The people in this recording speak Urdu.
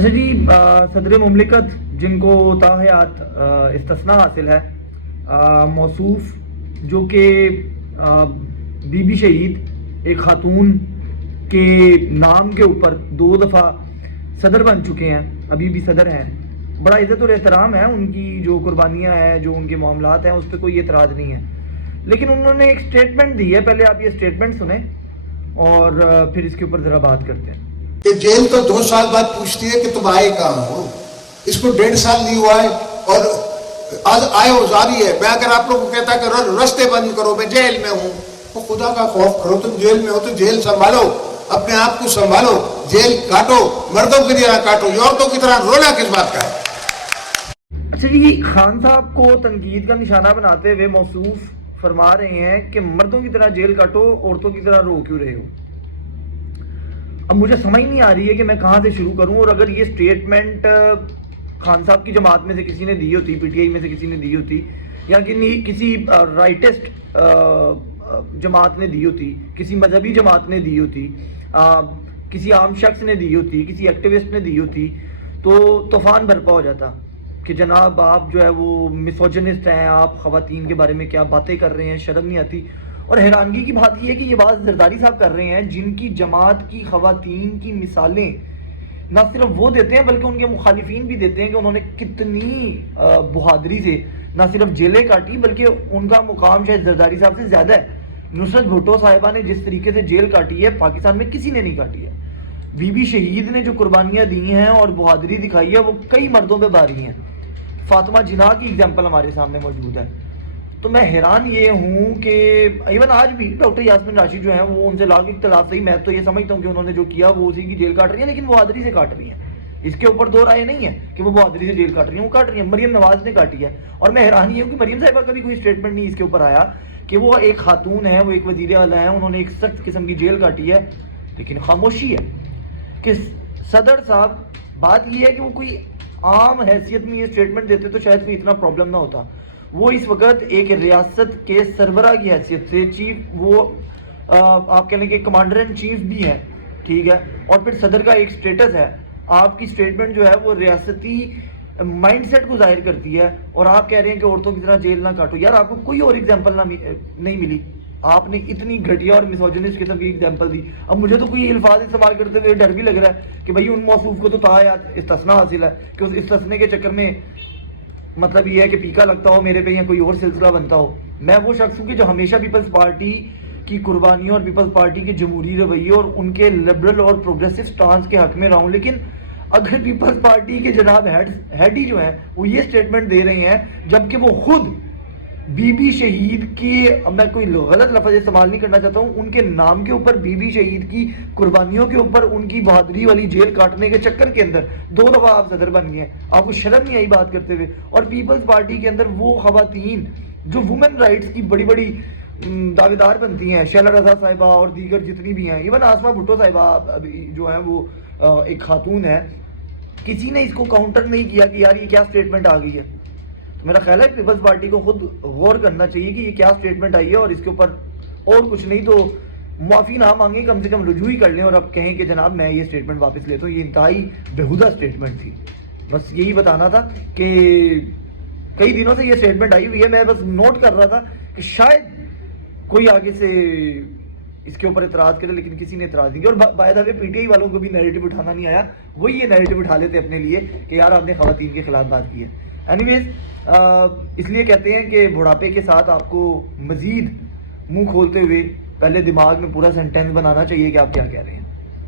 اچھا جی، صدر مملکت جن کو تاحیات استثناء حاصل ہے، موصوف جو کہ بی بی شہید ایک خاتون کے نام کے اوپر 2 دفعہ صدر بن چکے ہیں، ابھی بھی صدر ہیں، بڑا عزت اور احترام ہے ان کی، جو قربانیاں ہیں، جو ان کے معاملات ہیں، اس پہ کوئی اعتراض نہیں ہے، لیکن انہوں نے ایک سٹیٹمنٹ دی ہے. پہلے آپ یہ سٹیٹمنٹ سنیں اور پھر اس کے اوپر ذرا بات کرتے ہیں. کہ جیل تو 2 سال بعد پوچھتی ہے کہ تم آئے کہاں ہو. اس کو 1.5 سال نہیں ہوا ہے اور آج آئے ہو جاری ہے. میں اگر آپ لوگوں کو کہتا کہ رستے بند کرو میں جیل میں ہوں، تو خدا کا خوف کرو. تم جیل میں ہو تو جیل سنبھالو، اپنے آپ کو سنبھالو. جیل کاٹو، مردوں کی طرح کاٹو، عورتوں کی طرح رونا کس بات کا ہے؟ اچھا جی، خان صاحب کو تنقید کا نشانہ بناتے ہوئے موصوف فرما رہے ہیں کہ مردوں کی طرح جیل کاٹو، عورتوں کی طرح رو کیوں رہے ہو. اب مجھے سمجھ نہیں آ رہی ہے کہ میں کہاں سے شروع کروں. اور اگر یہ سٹیٹمنٹ خان صاحب کی جماعت میں سے کسی نے دی ہوتی، پی ٹی آئی میں سے کسی نے دی ہوتی، یا کسی رائٹسٹ جماعت نے دی ہوتی، کسی مذہبی جماعت نے دی ہوتی، کسی عام شخص نے دی ہوتی، کسی ایکٹیوسٹ نے دی ہوتی، تو طوفان برپا ہو جاتا کہ جناب آپ جو ہے وہ مسوجنسٹ ہیں، آپ خواتین کے بارے میں کیا باتیں کر رہے ہیں، شرم نہیں آتی. اور حیرانگی کی بات یہ ہے کہ یہ بات زرداری صاحب کر رہے ہیں جن کی جماعت کی خواتین کی مثالیں نہ صرف وہ دیتے ہیں بلکہ ان کے مخالفین بھی دیتے ہیں کہ انہوں نے کتنی بہادری سے نہ صرف جیلیں کاٹی بلکہ ان کا مقام شاید زرداری صاحب سے زیادہ ہے. نصرت بھٹو صاحبہ نے جس طریقے سے جیل کاٹی ہے پاکستان میں کسی نے نہیں کاٹی ہے. بی بی شہید نے جو قربانیاں دی ہیں اور بہادری دکھائی ہے وہ کئی مردوں پہ بھاری ہیں. فاطمہ جناح کی اگزامپل ہمارے سامنے موجود ہے. تو میں حیران یہ ہوں کہ ایون آج بھی ڈاکٹر یاسمین راشد جو ہیں وہ ان سے لاکھ اختلاف صحیح، میں تو یہ سمجھتا ہوں کہ انہوں نے جو کیا وہ اسی کی جیل کاٹ رہی ہیں، لیکن وہ بہادری سے کاٹ رہی ہیں. اس کے اوپر 2 رائے نہیں ہے کہ وہ بہادری سے جیل کاٹ رہی ہیں، وہ کاٹ رہی ہیں. مریم نواز نے کاٹی ہے. اور میں حیران یہ ہوں کہ مریم صاحبہ کا بھی کوئی اسٹیٹمنٹ نہیں اس کے اوپر آیا کہ وہ ایک خاتون ہے، وہ ایک وزیر اعلیٰ ہیں، انہوں نے ایک سخت قسم کی جیل کاٹی ہے، لیکن خاموشی ہے. کہ صدر صاحب، بات یہ ہے کہ وہ کوئی عام حیثیت میں یہ اسٹیٹمنٹ دیتے تو شاید کوئی اتنا پرابلم نہ ہوتا. وہ اس وقت ایک ریاست کے سربراہ کی حیثیت سے چیف، وہ آپ کہہ لیں کہ کمانڈر ان چیف بھی ہیں، ٹھیک ہے، اور پھر صدر کا ایک سٹیٹس ہے. آپ کی سٹیٹمنٹ جو ہے وہ ریاستی مائنڈ سیٹ کو ظاہر کرتی ہے اور آپ کہہ رہے ہیں کہ عورتوں کی طرح جیل نہ کاٹو. یار آپ کو کوئی اور ایگزامپل نہیں ملی، آپ نے اتنی گھٹیا اور مسوجنسٹ قسم کی ایگزامپل دی. اب مجھے تو کوئی الفاظ استعمال کرتے ہوئے ڈر بھی لگ رہا ہے کہ بھئی ان موصوف کو تو تاحیات استثناء حاصل ہے کہ اس استثناء کے چکر میں مطلب یہ ہے کہ پیکا لگتا ہو میرے پہ یا کوئی اور سلسلہ بنتا ہو. میں وہ شخص ہوں کہ جو ہمیشہ پیپلز پارٹی کی قربانیوں اور پیپلز پارٹی کے جمہوری رویے اور ان کے لبرل اور پروگریسو سٹانس کے حق میں رہا ہوں. لیکن اگر پیپلز پارٹی کے جناب ہیڈ ہی جو ہیں وہ یہ سٹیٹمنٹ دے رہے ہیں جبکہ وہ خود بی بی شہید کی، اب میں کوئی غلط لفظ استعمال نہیں کرنا چاہتا ہوں، ان کے نام کے اوپر بی بی شہید کی قربانیوں کے اوپر ان کی بہادری والی جیل کاٹنے کے چکر کے اندر 2 دفعہ آپ صدر بن گئے ہیں. آپ کو شرم نہیں آئی بات کرتے ہوئے؟ اور پیپلز پارٹی کے اندر وہ خواتین جو وومن رائٹس کی بڑی بڑی دعوے دار بنتی ہیں، شیلا رضا صاحبہ اور دیگر جتنی بھی ہیں، ایون آسمہ بھٹو صاحبہ جو ہیں وہ ایک خاتون ہے، کسی نے اس کو کاؤنٹر نہیں کیا کہ یار یہ کیا سٹیٹمنٹ آ گئی ہے. تو میرا خیال ہے پیپلز پارٹی کو خود غور کرنا چاہیے کہ یہ کیا سٹیٹمنٹ آئی ہے، اور اس کے اوپر اور کچھ نہیں تو معافی نہ مانگیں، کم سے کم رجوع ہی کر لیں اور اب کہیں کہ جناب میں یہ سٹیٹمنٹ واپس لیتا ہوں، یہ انتہائی بیہودہ سٹیٹمنٹ تھی. بس یہی بتانا تھا کہ کئی دنوں سے یہ سٹیٹمنٹ آئی ہوئی ہے، میں بس نوٹ کر رہا تھا کہ شاید کوئی آگے سے اس کے اوپر اعتراض کرے، لیکن کسی نے اعتراض نہیں کیا. اور by the way P T I والوں کو بھی نیریٹو اٹھانا نہیں آیا، وہی یہ نیریٹو اٹھا لیتے اپنے لیے کہ یار آپ نے خواتین کے خلاف بات کی ہے. اینی ویز اس لیے کہتے ہیں کہ بڑھاپے کے ساتھ آپ کو مزید منہ کھولتے ہوئے پہلے دماغ میں پورا سینٹینس بنانا چاہیے کہ آپ کیا کہہ رہے ہیں.